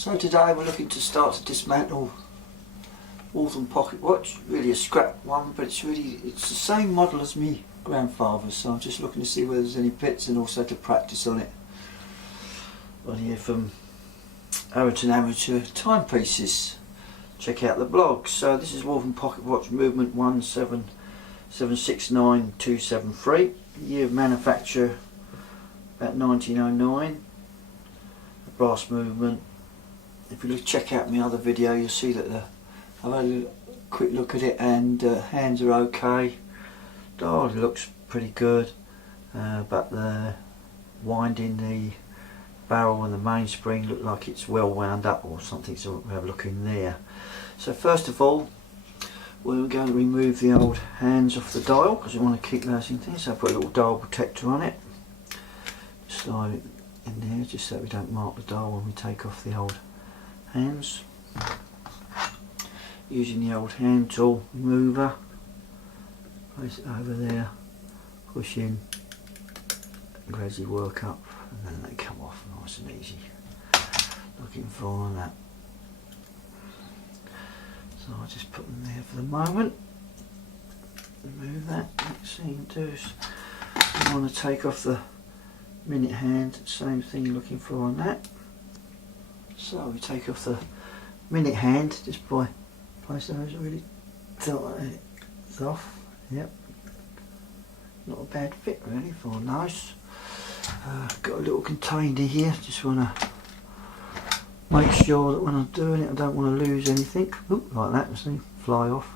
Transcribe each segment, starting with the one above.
So today we're looking to start to dismantle Waltham Pocket Watch. Really a scrap one, but it's the same model as me grandfather's, so I'm just looking to see whether there's any bits and also to practice on it. On here from Arreton Amateur Timepieces. Check out the blog. So this is Waltham Pocket Watch movement 1769273. Year of manufacture about 1909. The brass movement. If you check out my other video, you'll see that I've had a quick look at it, and hands are okay. Dial looks pretty good, but the winding, the barrel and the mainspring look like it's well wound up or something, so we'll have a look in there. So first of all, we're going to remove the old hands off the dial because we want to keep those in there. So I put a little dial protector on it, slide it in there just so we don't mark the dial when we take off the old hands. Using the old hand tool remover, place it over there, push in, and gradually work up, and then they come off nice and easy. Looking for that. So I'll just put them there for the moment. Remove that. Next thing you do is you want to take off the minute hand, same thing you're looking for on that. So we take off the minute hand just by place those really tight. It's off. Yep. Not a bad fit really for nice. Got a little container here. Just want to make sure that when I'm doing it I don't want to lose anything. Oop, like that, see, fly off.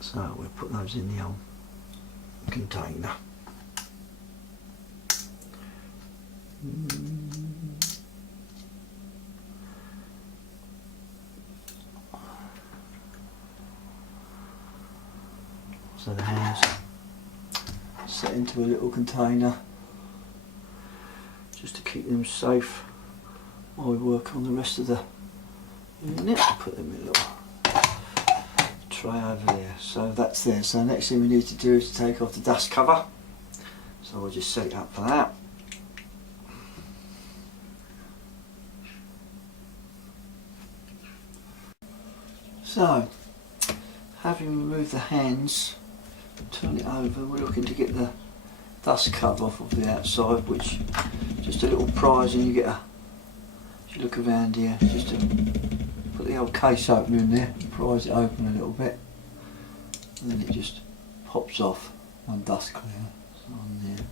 So we'll put those in the old container. So the hands set into a little container just to keep them safe while we work on the rest of the unit. Put them in a little tray over there. So that's there. So next thing we need to do is to take off the dust cover. So we'll just set it up for that. So, having removed the hands, turn it over, we're looking to get the dust cover off of the outside, which just a little prise, and you get if you look around here, just to put the old case opener in there, prise it open a little bit, and then it just pops off one dust cleaner on there.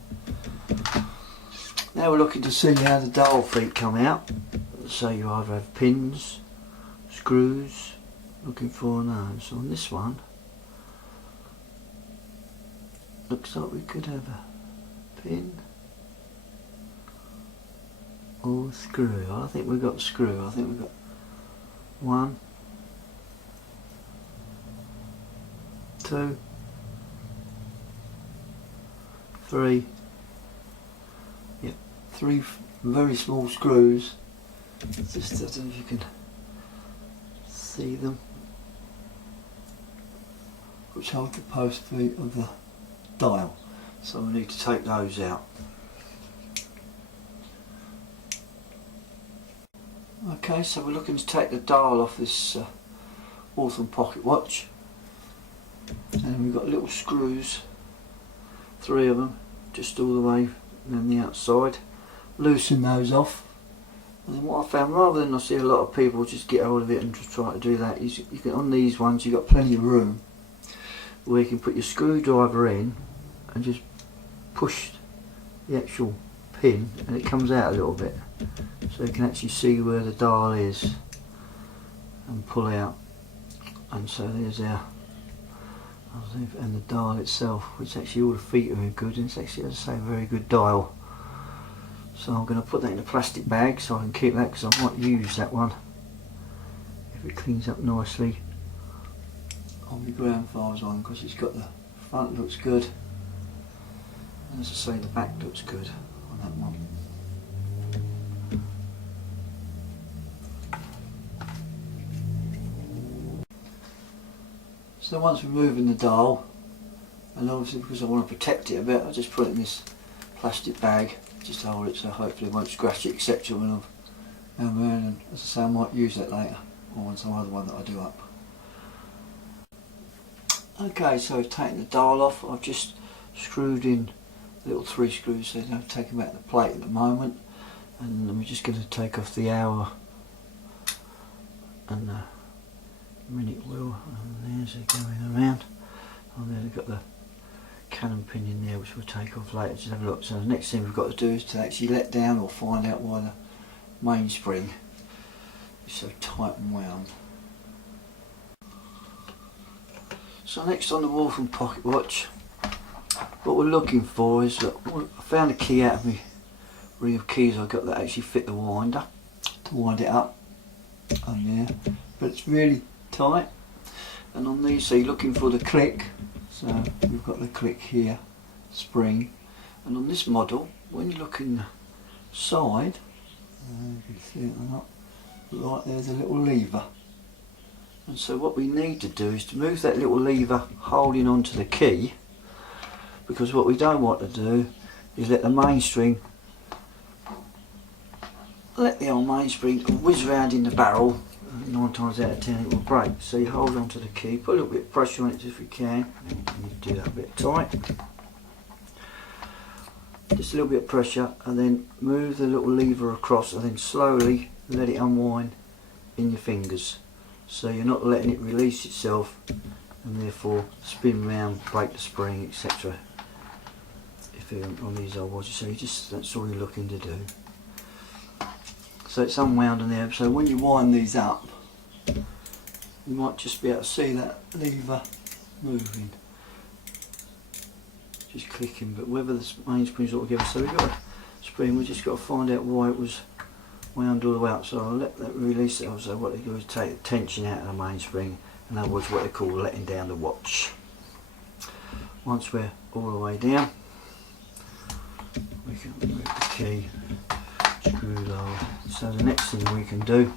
Now we're looking to see how the dial feet come out. So you either have pins, screws, looking for those. On this one, looks like we could have a pin or a screw. I think we've got a screw. I think we've got 1, 2, 3. Yep, 3 very small screws. Just I don't know if you can see them, which hold the post feet of the dial, so we need to take those out. Okay, so we're looking to take the dial off this Waltham Pocket Watch, and we've got little screws, 3 of them, just all the way around the outside. Loosen those off. And what I found, rather than I see a lot of people just get hold of it and just try to do that, you can, on these ones you've got plenty of room where you can put your screwdriver in and just push the actual pin and it comes out a little bit, so you can actually see where the dial is and pull out. And so there's our, and the dial itself, which actually all the feet are good, and it's actually, as I say, a very good dial. So I'm going to put that in a plastic bag so I can keep that, because I might use that one if it cleans up nicely on my grandfather's one, because it's got the front looks good, and as I say, the back looks good on that one. So once removing the dial, and obviously because I want to protect it a bit, I just put it in this plastic bag just to hold it, so hopefully it won't scratch it, etc. when I've and as I say, I might use that later or on some other one that I do up. Okay, so I've taken the dial off. I've just screwed in little 3 screws, so I'm taking back the plate at the moment, and I'm just going to take off the hour and the minute wheel, and there's it going around. And then I've got the Canon Pinion there, which we'll take off later. Just have a look. So the next thing we've got to do is to actually let down or find out why the mainspring is so tight and wound. So next on the Waltham Pocket Watch, what we're looking for is, look, I found a key out of my ring of keys I got that actually fit the winder to wind it up on there, but it's really tight. And on these, so you're looking for the click, so we've got the click here, spring, and on this model, when you look in the side, you can see it or not, right there's a little lever. And so what we need to do is to move that little lever holding onto the key, because what we don't want to do is let the mainspring, let the old mainspring whiz around in the barrel. 9 times out of 10 it will break. So you hold onto the key, put a little bit of pressure on it if you can, and you do that a bit tight. Just a little bit of pressure, and then move the little lever across, and then slowly let it unwind in your fingers. So you're not letting it release itself and therefore spin round, break the spring, etc. If you're on these old watches, so that's all you're looking to do. So it's unwound on there, so when you wind these up, you might just be able to see that lever moving, just clicking, but whether the mainspring's all together. So we've got a spring, we've just got to find out why it was wound all the way up. So I'll let that release it. So what they do is take the tension out of the mainspring, in other words what they call letting down the watch. Once we're all the way down, we can move the key, screw lower. So the next thing we can do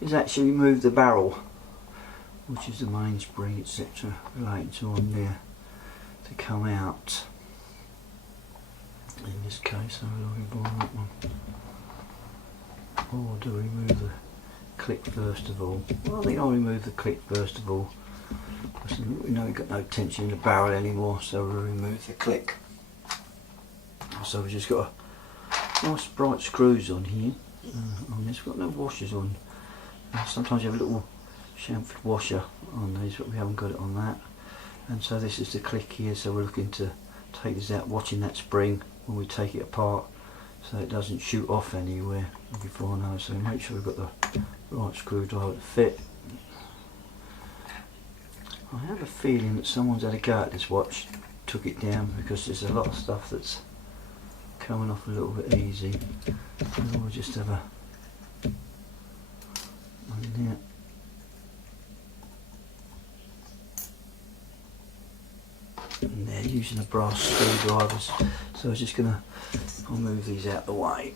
is actually move the barrel, which is the mainspring, etc. relating to on there, to come out. In this case, I'm looking for that one. Or do we remove the click first of all? Well, I think I'll remove the click first of all, because we know we've got no tension in the barrel anymore, so we'll remove the click. So we've just got a nice bright screws on here. On this, we've got no washers on. Sometimes you have a little chamfered washer on these, but we haven't got it on that. And so this is the click here, so we're looking to take this out, watching that spring when we take it apart, so it doesn't shoot off anywhere before now. So make sure we've got the right screwdriver to fit. I have a feeling that someone's had a go at this watch, took it down, because there's a lot of stuff that's coming off a little bit easy. And we'll just have a there. And they're using the brass screwdrivers, so I'm just gonna, I'll move these out the way.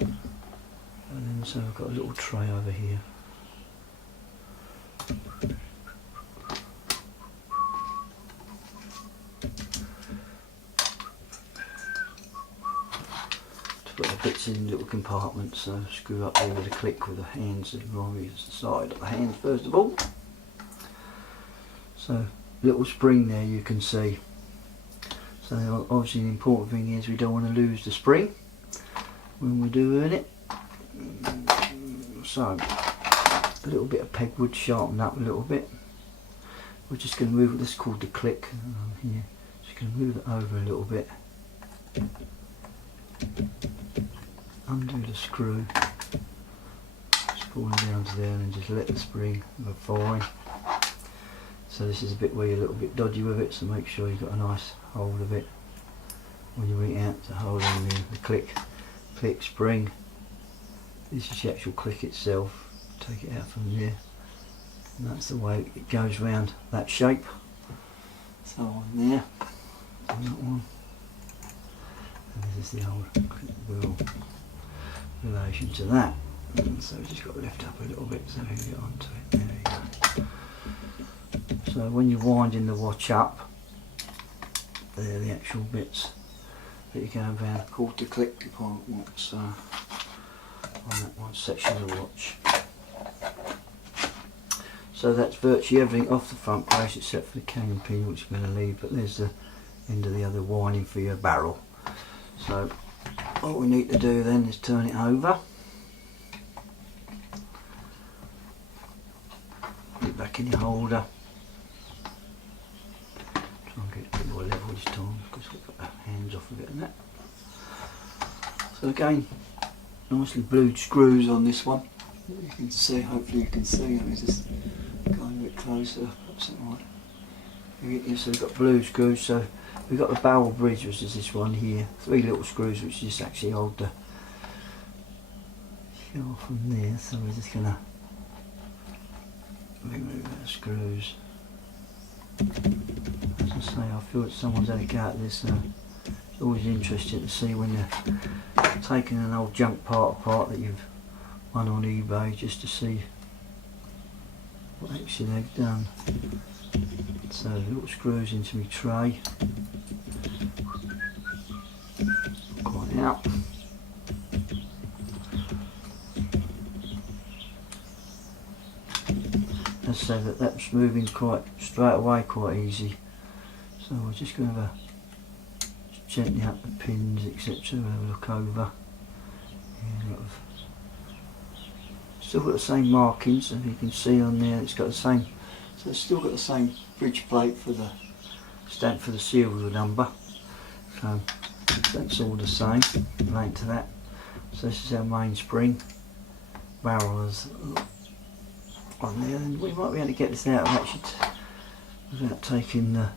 And then so I've got a little tray over here. Put the bits in little compartments, so screw up there with a click with the hands, and the side of the hands first of all. So little spring there you can see. So obviously the important thing is we don't want to lose the spring when we're doing it. So a little bit of pegwood, sharpened up a little bit. We're just going to move, this is called the click here. Just going to move it over a little bit. Undo the screw, just pull it down to there and just let the spring go fine. So this is a bit where you're a little bit dodgy with it, so make sure you've got a nice hold of it when you bring it out to hold on the click spring. This is the actual click itself. Take it out from there, and that's the way it goes round that shape. So on there, on that one, and this is the old click wheel relation to that. And so we've just got to lift up a little bit so we can get onto it. There you go. So when you're winding the watch up, they're the actual bits that you go around called the click department. So on that one section of the watch. So that's virtually everything off the front brace except for the Canon Pinion, which I'm going to leave, but there's the end of the other winding for your barrel. So all we need to do then is turn it over, put it back in your holder, try and get it a bit more level this time because we've got our hands off of it and that. So again, nicely blued screws on this one. You can see, hopefully you can see, let me just go a bit closer, perhaps that might. So we've got blue screws, so we've got the barrel bridge, which is this one here, 3 little screws which just actually hold the shell from there, so we're just going to remove the screws. As I say, I feel that someone's had a go at this, it's always interesting to see when you're taking an old junk part apart that you've won on eBay, just to see what actually they've done. So little screws into my tray, quite out. Let's say that's moving quite straight away, quite easy. So we're just going to gently up the pins, etc. We'll have a look over. Yeah, still got the same markings, and you can see on there it's got the same. So it's still got the same bridge plate for the stamp for the seal with the number. So that's all the same. Right to that. So this is our mainspring. Barrel is on there, and we might be able to get this out actually without taking the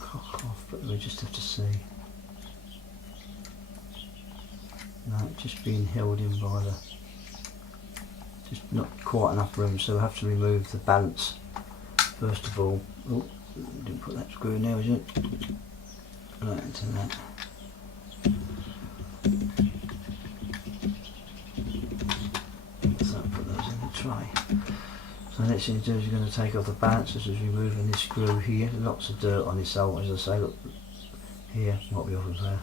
cock off, but we just have to see. No, just being held in by the, just not quite enough room, so we'll have to remove the balance first of all. Oh, didn't put that screw in there, is it? Right into that. So I'll put those in the tray. So next thing to do is you're going to take off the balances as removing this screw here. There's lots of dirt on this hole, as I say. Look here, might be off of there.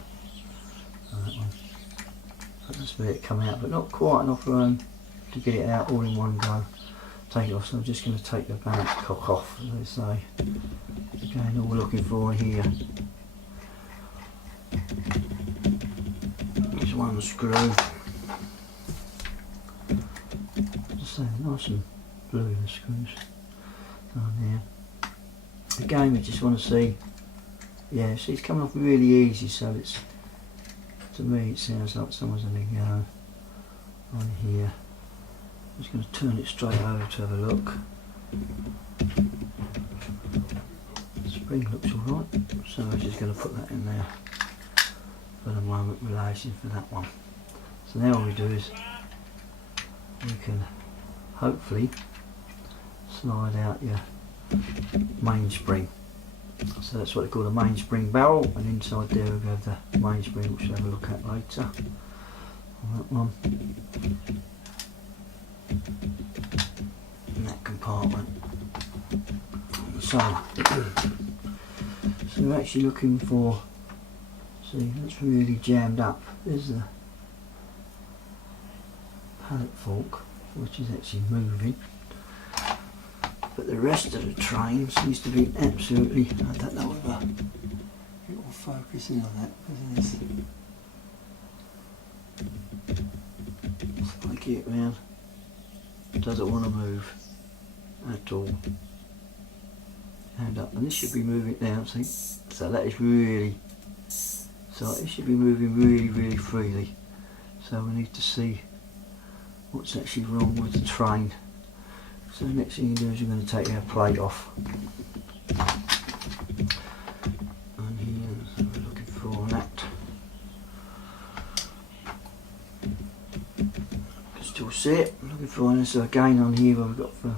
So that one. That's a bit come out, but not quite enough room to get it out all in one go. Take it off, so I'm just going to take the balance cock off, as they say. Again, all we're looking for here is one screw. Just say nice and blue, the screws down there. Again, we just want to see, yeah, see it's coming off really easy, so it's, to me it sounds like someone's going to go on here. I'm just going to turn it straight over to have a look. The spring looks alright, so I'm just going to put that in there for the moment, relation for that one. So now all we do is we can hopefully slide out your mainspring. So that's what they call the mainspring barrel, and inside there we have the mainspring, which we'll have a look at later on that one. In that compartment. So we're actually looking for, see, that's really jammed up. There's the pallet fork, which is actually moving. But the rest of the train seems to be absolutely, I don't know whether it will focus in on that, because if I get it round, it doesn't want to move at all. And up, and this should be moving down, see? So that is really, so it should be moving really freely. So we need to see what's actually wrong with the train. So the next thing you do is you're going to take our plate off. And here, so we're looking for that. You can still see it, I'm looking for this. So again on here we've got for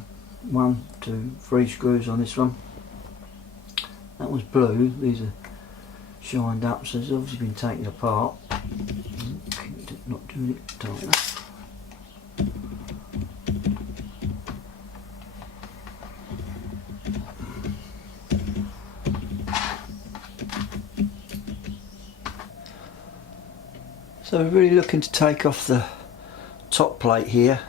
1, 2, 3 screws on this one. That one's blue, these are shined up, so it's obviously been taken apart. Not doing it tight enough. So we're really looking to take off the top plate here,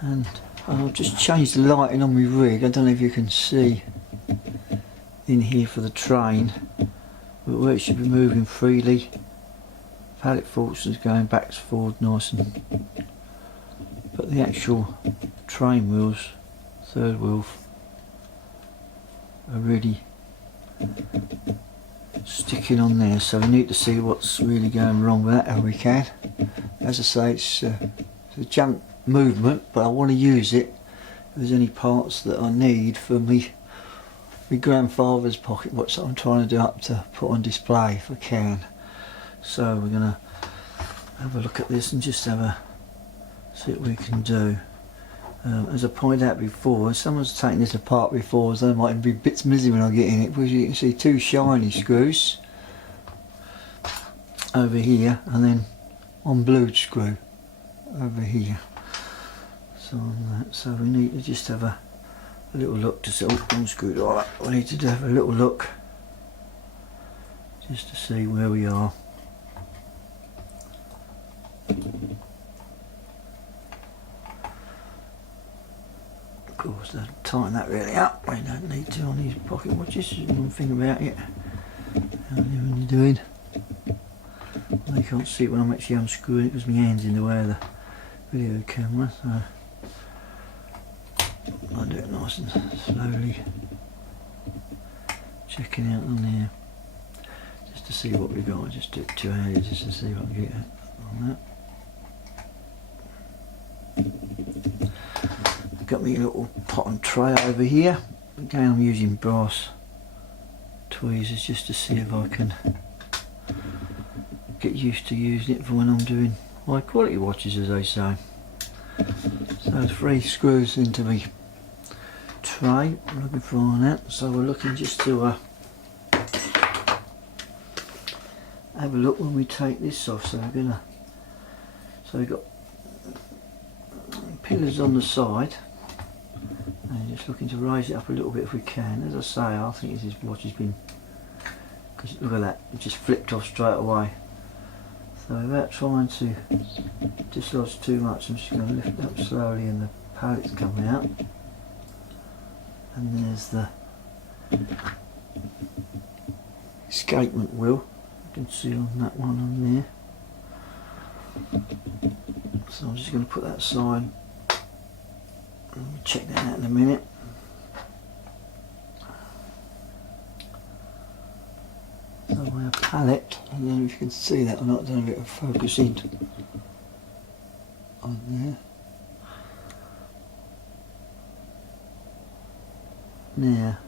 and I'll just change the lighting on my rig. I don't know if you can see in here for the train, but where it should be moving freely. Pallet forks going back and forward nice, and but the actual train wheels, third wheel, are really sticking on there, so we need to see what's really going wrong with that how we can. As I say, it's a junk movement, but I want to use it if there's any parts that I need for my grandfather's pocket watch that I'm trying to do up to put on display if I can. So we're going to have a look at this and just have a see what we can do. As I pointed out before, someone's taken this apart before, so there might be bits missing when I get in it, because you can see two shiny screws over here and then one blued screw over here. So on that, so we need to just have a little look to see. Oh, unscrewed all that. We need to have a little look just to see where we are. Of course, tighten that really up. We don't need to on these pocket watches. There's one thing about it. How are you doing? Well, you can't see it when I'm actually unscrewing it because my hand's in the way of the video camera. So I'll do it nice and slowly. Checking out on there, just to see what we've got. I'll just do it two-handed just to see what I can get on that. I've got my little pot and tray over here. Again, I'm using brass tweezers just to see if I can get used to using it for when I'm doing high quality watches, as they say. So 3 screws into the tray, I'm looking for on that. So we're looking just to have a look when we take this off. So we're gonna, so we've got pillars on the side, and just looking to raise it up a little bit if we can. As I say, I think this watch has been, because look at that, it just flipped off straight away. So without trying to dislodge too much, I'm just going to lift it up slowly and the pallets come out. And there's the escapement wheel, you can see on that one on there. So I'm just going to put that aside. We'll check that out in a minute. So we have a pallet, I don't know if you can see that or not, I don't know if it'll focus in on there. Now,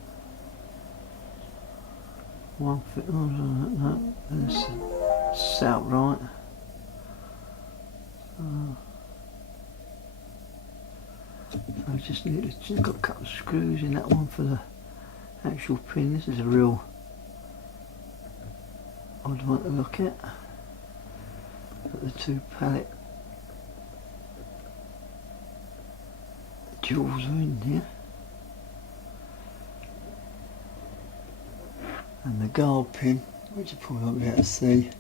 one foot, oh no, that's outright. So I just need to, just got a couple of screws in that one for the actual pin. This is a real odd one to look at. Put the 2 pallet jewels are in here. And the guard pin, which you probably won't be able to see.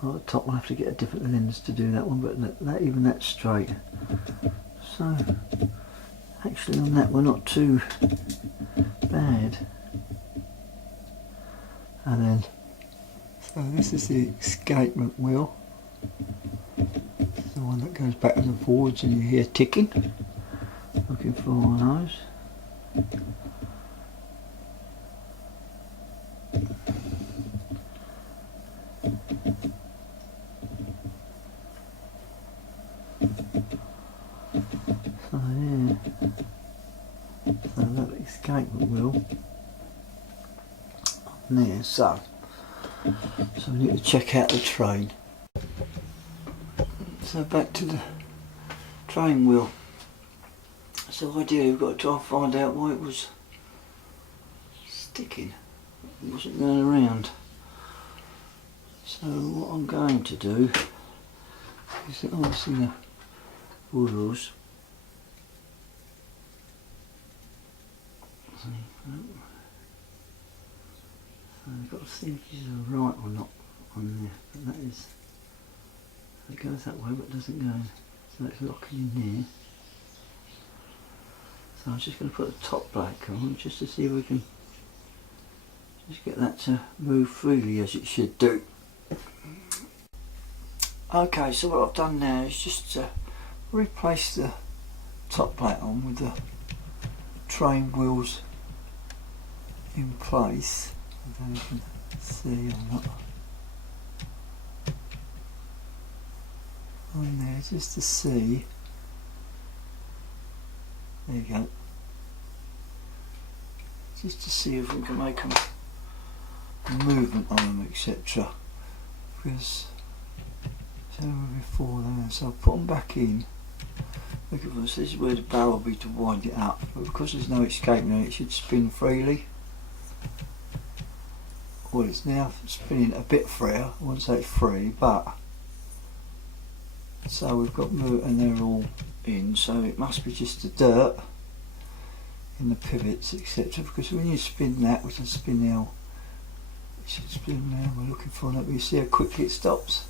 On the top, I'll have to get a different lens to do that one, but that even that's straight. So, actually on that we're not too bad. And then, so this is the escapement wheel. This is the one that goes backwards and forwards and you hear ticking. Looking for one of those. So yeah, so that escapement wheel on there. So we need to check out the train. So back to the train wheel. So ideally we've got to try and find out why it was sticking. It wasn't going around. So what I'm going to do is obviously the wheels. So I've got to see if these are right or not on there, but that is It goes that way but doesn't go, so it's locking in there. So I'm just going to put the top plate on just to see if we can just get that to move freely as it should do. Okay, so what I've done now is just replace the top plate on with the train wheels in place. I don't know if you can see or not. On there just to see. There you go. Just to see if we can make a movement on them, etc. Because before then, so I'll put them back in. Look at this, this is where the barrel will be to wind it up, but because there's no escaping it, it should spin freely. Well, it's now spinning a bit freer, I wouldn't say it's free, but so we've got movement and they're all in, so it must be just the dirt in the pivots, etc. Because when you spin that, we can spin now, it should spin now, we're looking for that, but you see how quickly it stops.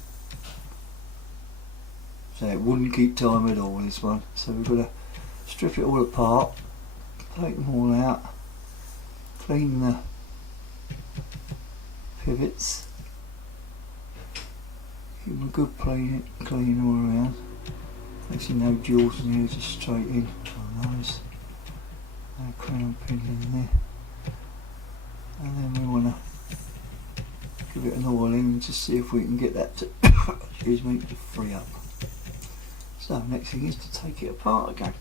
So it wouldn't keep time at all, this one. So we've got to strip it all apart, take them all out, clean the pivots, give them a good clean all around. Actually no jewels in here, just straight in. Oh, nice. No Canon Pinion in there. And then we want to give it an oil in just see if we can get that to excuse me, to free up. So next thing is to take it apart again.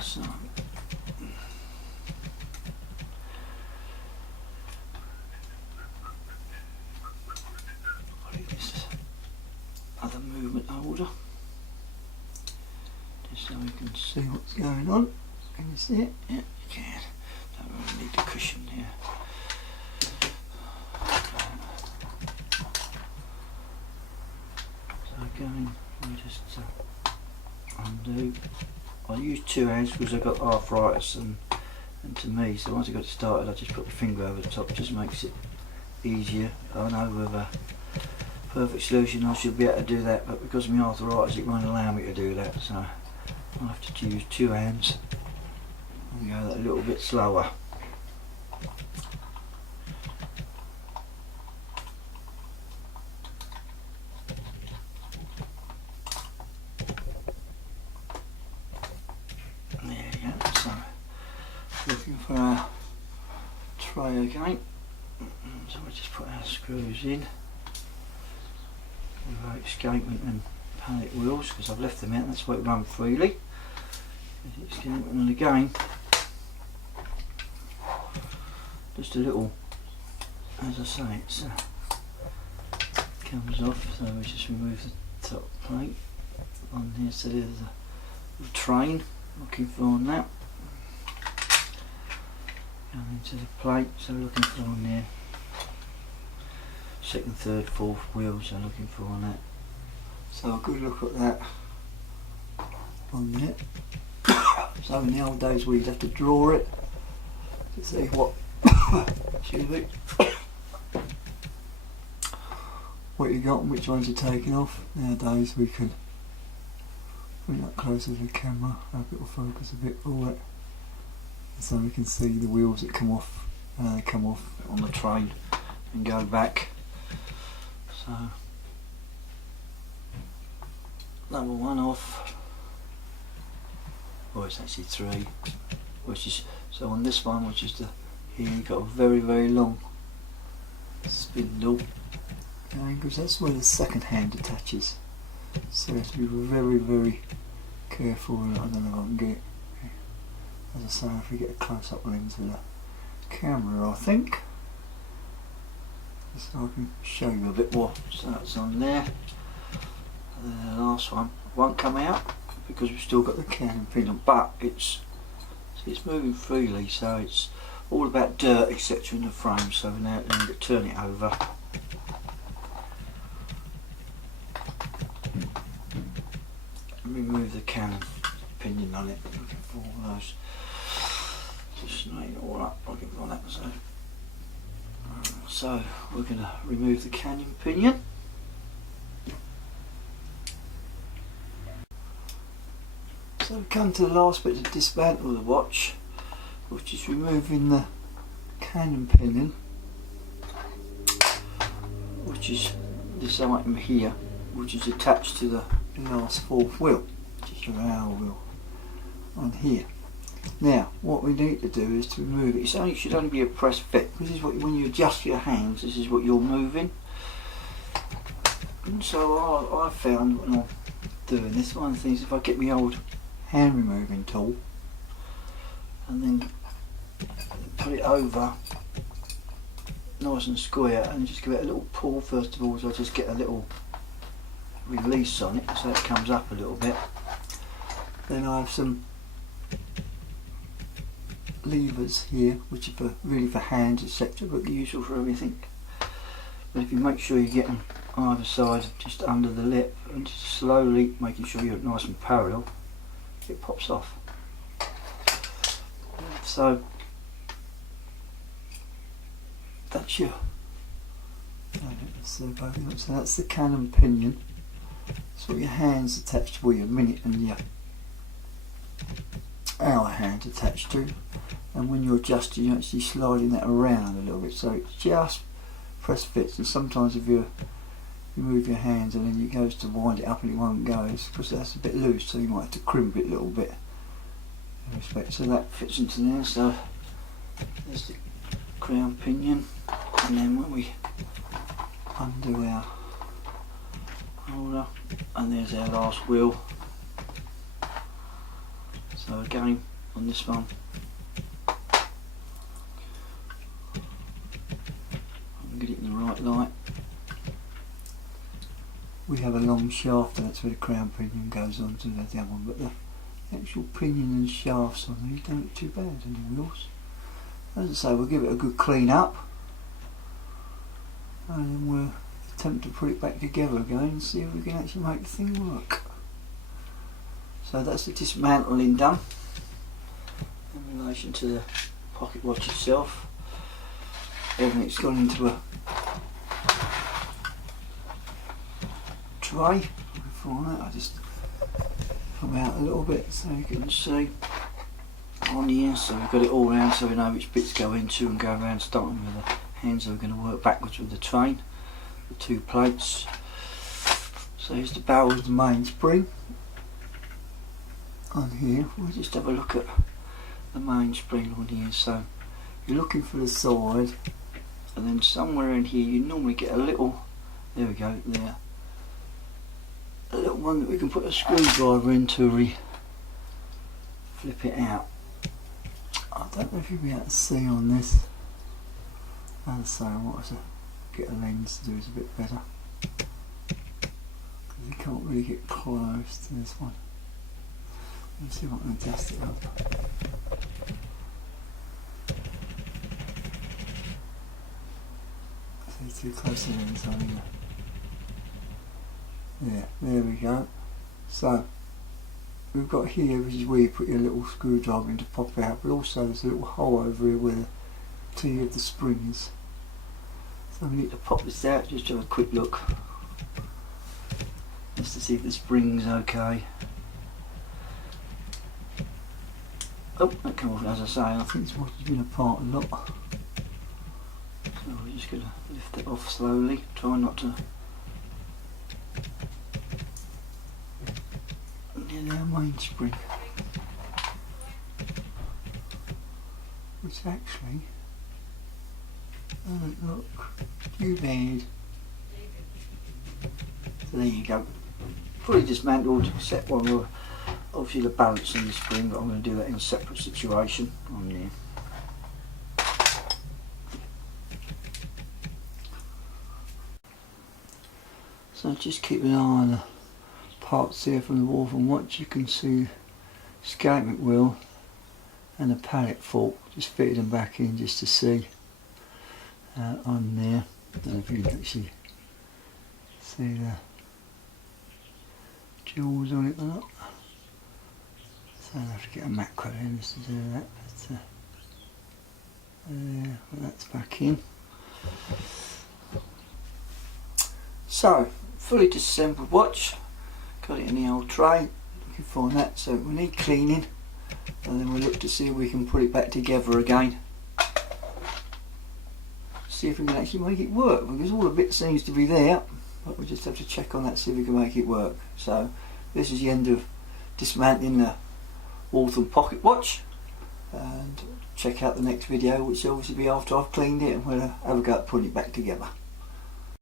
So this other movement holder, just so we can see what's going on. Can you see it? Yeah, you can. Don't really need the cushion here. Going, we just undo. I use 2 hands because I've got arthritis and to me, so once I got it started I just put my finger over the top, just makes it easier. I know with a perfect solution I should be able to do that, but because of my arthritis it won't allow me to do that, so I'll have to use 2 hands and go that a little bit slower. Looking for our tray again, so we just put our screws in with our escapement and pallet wheels, because I've left them out, that's why it run freely. Escapement, and again just a little, as I say, it comes off, so we just remove the top plate on here. So there's the train, looking for on that. Going into the plate, so we're looking for on there. 2nd, 3rd, 4th wheels I'm looking for on that. So a good look at that on there. So in the old days we'd have to draw it to see what excuse me, what you got and which ones you're taking off. Nowadays we can bring that closer to the camera, hope it will focus a bit for it. So we can see the wheels that come off, they come off on the train and go back. So number 1 off, or it's actually 3, which is, so on this one, which is the, here you've got a very long spindle, because that's where the second hand attaches. So you have to be very careful. I don't know if I can get, as I say, if we get a close up lens with the camera, I think, so I can show you a bit more. So that's on there. And then the last one won't come out because we've still got the Canon Pinion, but it's moving freely, so it's all about dirt, etc. in the frame. So now I'm going to turn it over. And remove the Canon Pinion on it. Looking for all those. Just straighten it all up, looking for that. So we're going to remove the Canon Pinion. So we come to the last bit to dismantle the watch, which is removing the Canon Pinion, which is this item here, which is attached to the last fourth wheel, which is your hour wheel on here. Now what we need to do is to remove it. It should only be a press fit. This is what, when you adjust your hands, this is what you're moving. And so I found when I'm doing this, one of the things, if I get my old hand removing tool and then put it over nice and square and just give it a little pull first of all, so I just get a little release on it so it comes up a little bit. Then I have some levers here which are really for hands etc, but they're useful for everything. But if you make sure you get them either side just under the lip and just slowly making sure you're nice and parallel, it pops off. So that's your so that's the Canon Pinion. That's what your hands attached to, well, your minute and your hour hand attached to, and when you're adjusting you're actually sliding that around a little bit so it just press fits. And sometimes if you move your hands and then it goes to wind it up and it won't go, it's because that's a bit loose, so you might have to crimp it a little bit in respect. So that fits into there. So there's the crown pinion, and then when we undo our holder, and there's our last wheel. So again on this one, get it in the right light. We have a long shaft and that's where the crown pinion goes on to the other one, but the actual pinion and shafts on these don't look too bad on the wheels. As I say, we'll give it a good clean up and then we'll attempt to put it back together again and see if we can actually make the thing work. So that's the dismantling done in relation to the pocket watch itself. Everything's gone into a tray. Before that, I just come out a little bit so you can see on the inside. We've got it all round so we know which bits go into and go around, starting with the hands that we're going to work backwards with the train, the two plates. So here's the barrel of the mainspring on here. We'll just have a look at the mainspring on here. So you're looking for the side, and then somewhere in here you normally get a little, there we go, there, a little one that we can put a screwdriver into flip it out. I don't know if you'll be able to see on this. As I say, I want to get a lens to do is a bit better, because you can't really get close to this one. Let's see if I can adjust it up. See, too close to the inside here. Yeah, there we go. So we've got here, which is where you put your little screwdriver in to pop out, but also there's a little hole over here where the T of the spring is. So we need to pop this out just to have a quick look, just to see if the spring's okay. Oh, that came off, as I say. I think this watch has been apart a lot. So we're just going to lift it off slowly, try not to get our mainspring, which actually doesn't look too bad. So there you go, fully dismantled, except one with obviously the balance in the spring, but I'm going to do that in a separate situation on there. So just keep an eye on the parts here from the Waltham watch. You can see escapement wheel and a pallet fork, just fitted them back in just to see on there. I don't know if you can actually see the jewels on it or not. So I'll have to get a macro lens to do that, but well, that's back in. So, fully disassembled watch, got it in the old tray. can find that. So we need cleaning, and then we'll look to see if we can put it back together again. See if we can actually make it work, because all the bit seems to be there, but we just have to check on that, see if we can make it work. So this is the end of dismantling the Waltham Pocket Watch, and check out the next video, which will obviously be after I've cleaned it, and we'll have a go at putting it back together.